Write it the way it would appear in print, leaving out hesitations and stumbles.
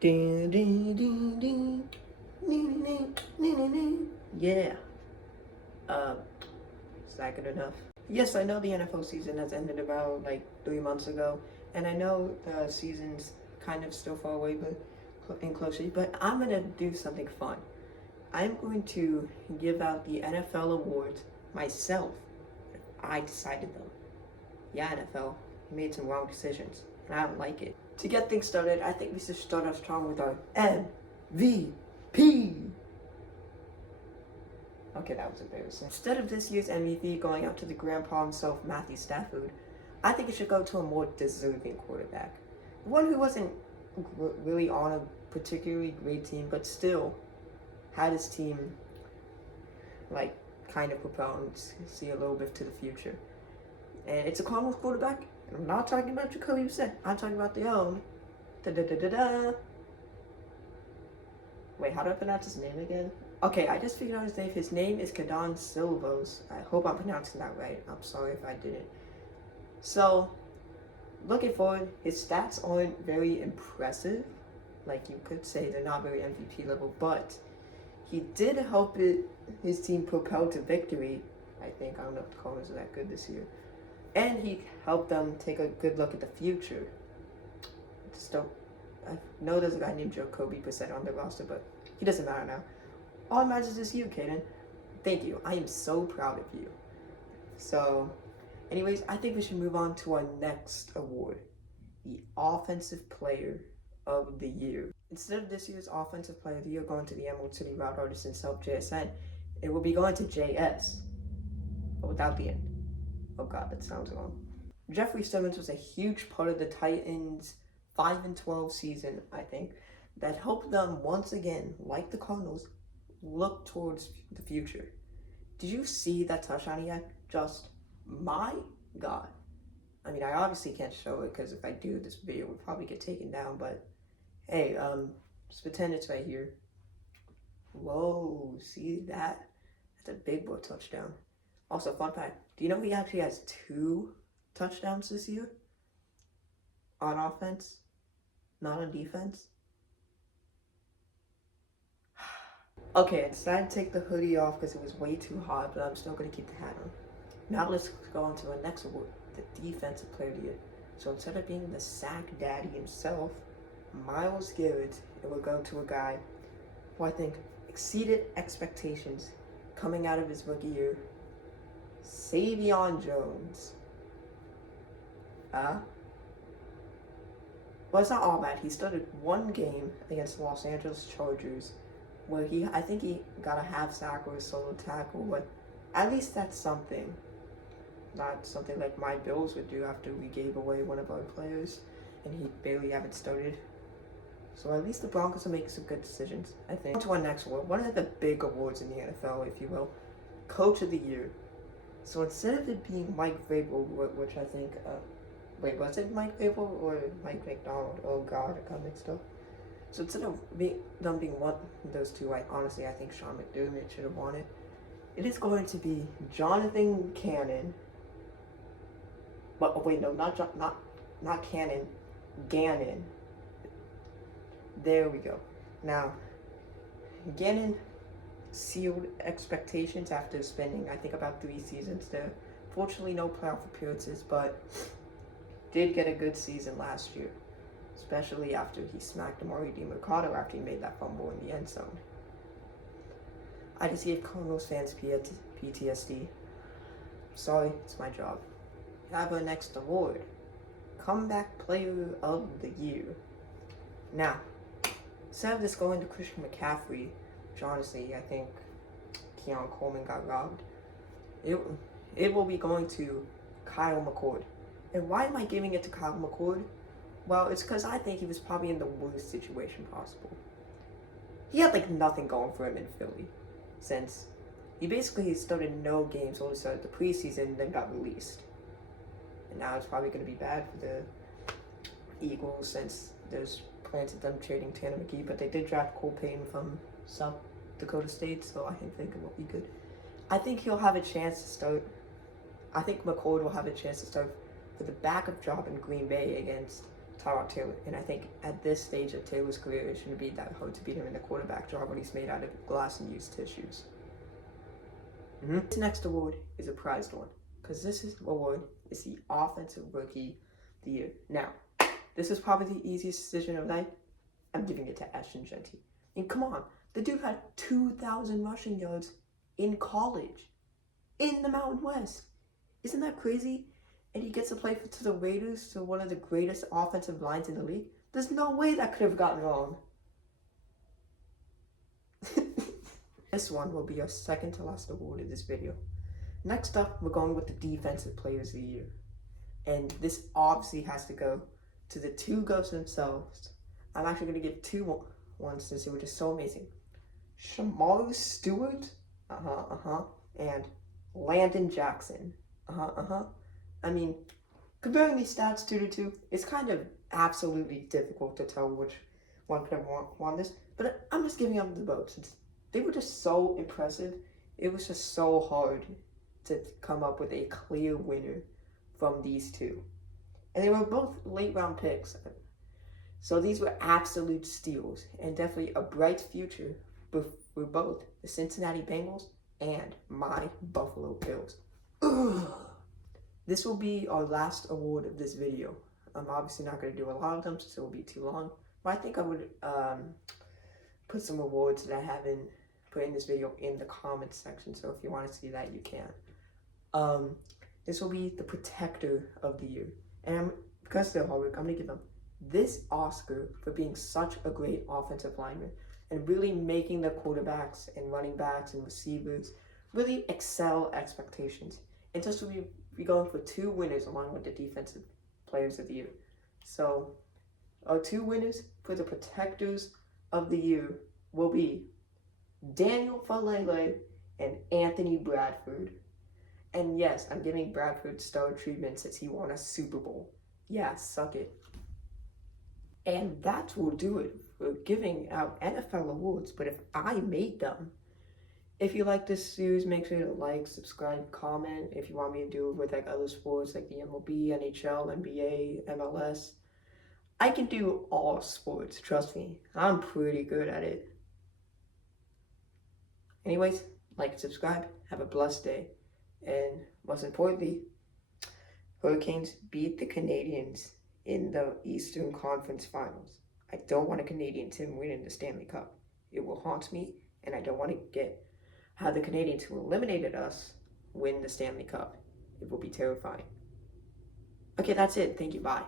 Ding, ding, ding, ding. Ding, ding, ding, ding, ding. Yeah. Uh, is that good enough? Yes, I know the NFL season has ended about like 3 months ago, and I know the season's kind of still far away, but in closer. But I'm gonna do something fun. I'm going to give out the NFL awards myself. I decided them. Yeah, NFL, you made some wrong decisions, and I don't like it. To get things started, I think we should start off strong with our MVP. Okay, that was embarrassing. Instead of this year's MVP going out to the grandpa himself, Matthew Stafford, I think it should go to a more deserving quarterback. One who wasn't really on a particularly great team, but still had his team, like, kind of propelled and see a little bit to the future. And it's a Cardinals quarterback. And I'm not talking about Jacoby Brissett. I'm talking about the own. Da-da-da-da-da. Wait, how do I pronounce his name again? Okay, I just figured out his name. His name is Kadon Silvos. I hope I'm pronouncing that right. I'm sorry if I didn't. So, looking forward, his stats aren't very impressive. Like you could say, they're not very MVP level, but he did help his team propel to victory. I think. I don't know if the Cardinals are that good this year. And he helped them take a good look at the future. Just don't. I know there's a guy named Jacoby Brissett on the roster, but he doesn't matter now. All that matters is you, Caden. Thank you. I am so proud of you. So, anyways, I think we should move on to our next award, the Offensive Player of the Year. Instead of this year's Offensive Player of the Year going to the Emerald City Route Artisan Self JSN, it will be going to JS, but without the N. Oh god, that sounds wrong. Jeffrey Simmons was a huge part of the Titans' 5-12 season, I think, that helped them once again, like the Cardinals, look towards the future. Did you see that touchdown he had? Just, my god. I mean, I obviously can't show it because if I do, this video would probably get taken down, but hey, just pretend it's right here. Whoa, see that? That's a big boy touchdown. Also, fun fact, do you know he actually has 2 touchdowns this year? On offense, not on defense. Okay, I decided to take the hoodie off because it was way too hot, but I'm still going to keep the hat on. Now let's go on to our next award, the Defensive Player of the Year. So instead of being the sack daddy himself, Myles Garrett, it will go to a guy who I think exceeded expectations coming out of his rookie year, Savion Jones. Well, it's not all bad. He started one game against the Los Angeles Chargers where I think he got a half sack or a solo tackle, but at least that's something. Not something like my Bills would do after we gave away one of our players and he barely haven't started. So at least the Broncos are making some good decisions, I think. On to our next award, one of the big awards in the NFL, if you will, Coach of the Year. So instead of it being Mike Vrabel, which I think, wait, was it Mike Vrabel or Mike McDonald? Oh god, I got mixed up. So instead of them being one of those two, I think Sean McDermott should have won it. It is going to be Jonathan Cannon. But oh wait, no, not Cannon, Gannon. There we go. Now, Gannon sealed expectations after spending, I think, about 3 seasons there. Fortunately, no playoff appearances, but did get a good season last year, especially after he smacked Amari DiMercato after he made that fumble in the end zone. I just gave Cardinals fans PTSD. Sorry, it's my job. Have our next award, Comeback Player of the Year. Now, instead of this going to Christian McCaffrey, which honestly, I think Keon Coleman got robbed, it will be going to Kyle McCord. And why am I giving it to Kyle McCord? Well, it's because I think he was probably in the worst situation possible. He had like nothing going for him in Philly, since he basically started no games, only started the preseason and then got released. And now it's probably going to be bad for the Eagles since there's plans of them trading Tanner McKee, but they did draft Cole Payton from South Dakota State, so I think it will be good. I think he'll have a chance to start. I think McCord will have a chance to start for the backup job in Green Bay against Tyrod Taylor. And I think at this stage of Taylor's career, it shouldn't be that hard to beat him in the quarterback job when he's made out of glass and used tissues. This next award is a prized one, because award is the Offensive Rookie of the Year. Now, this is probably the easiest decision of the night. I'm giving it to Ashton Jeanty. And come on, the dude had 2,000 rushing yards in college, in the Mountain West. Isn't that crazy? And he gets to play to the Raiders, to one of the greatest offensive lines in the league. There's no way that could have gotten wrong. This one will be our second to last award in this video. Next up, we're going with the Defensive Players of the Year. And this obviously has to go to the two GOATs themselves. I'm actually going to give two ones since they were just so amazing. Shamaru Stewart, and Landon Jackson, I mean, comparing these stats 2 to 2, it's kind of absolutely difficult to tell which one could have won this, but I'm just giving them the vote since they were just so impressive. It was just so hard to come up with a clear winner from these two. And they were both late round picks. So these were absolute steals and definitely a bright future for both the Cincinnati Bengals and my Buffalo Bills. This will be our last award of this video. I'm obviously not going to do a lot of them, so it will be too long. But I think I would put some awards that I haven't put in this video in the comments section. So if you want to see that, you can. This will be the Protector of the Year. And because of their hard work, I'm going to give them this Oscar for being such a great offensive lineman and really making the quarterbacks and running backs and receivers really excel expectations. And just to be going for two winners along with the Defensive Players of the Year. So our two winners for the Protectors of the Year will be Daniel Falele and Anthony Bradford. And yes, I'm giving Bradford star treatment since he won a Super Bowl. Yeah, suck it. And that will do it for giving out NFL awards, but if I made them. If you like this series, make sure to like, subscribe, comment. If you want me to do it with like other sports like the MLB, NHL, NBA, MLS. I can do all sports, trust me. I'm pretty good at it. Anyways, like and subscribe. Have a blessed day. And most importantly, Hurricanes beat the Canadians in the Eastern Conference Finals. I don't want a Canadian team winning the Stanley Cup. It will haunt me, and I don't want to have the Canadians who eliminated us win the Stanley Cup. It will be terrifying. Okay, that's it. Thank you. Bye.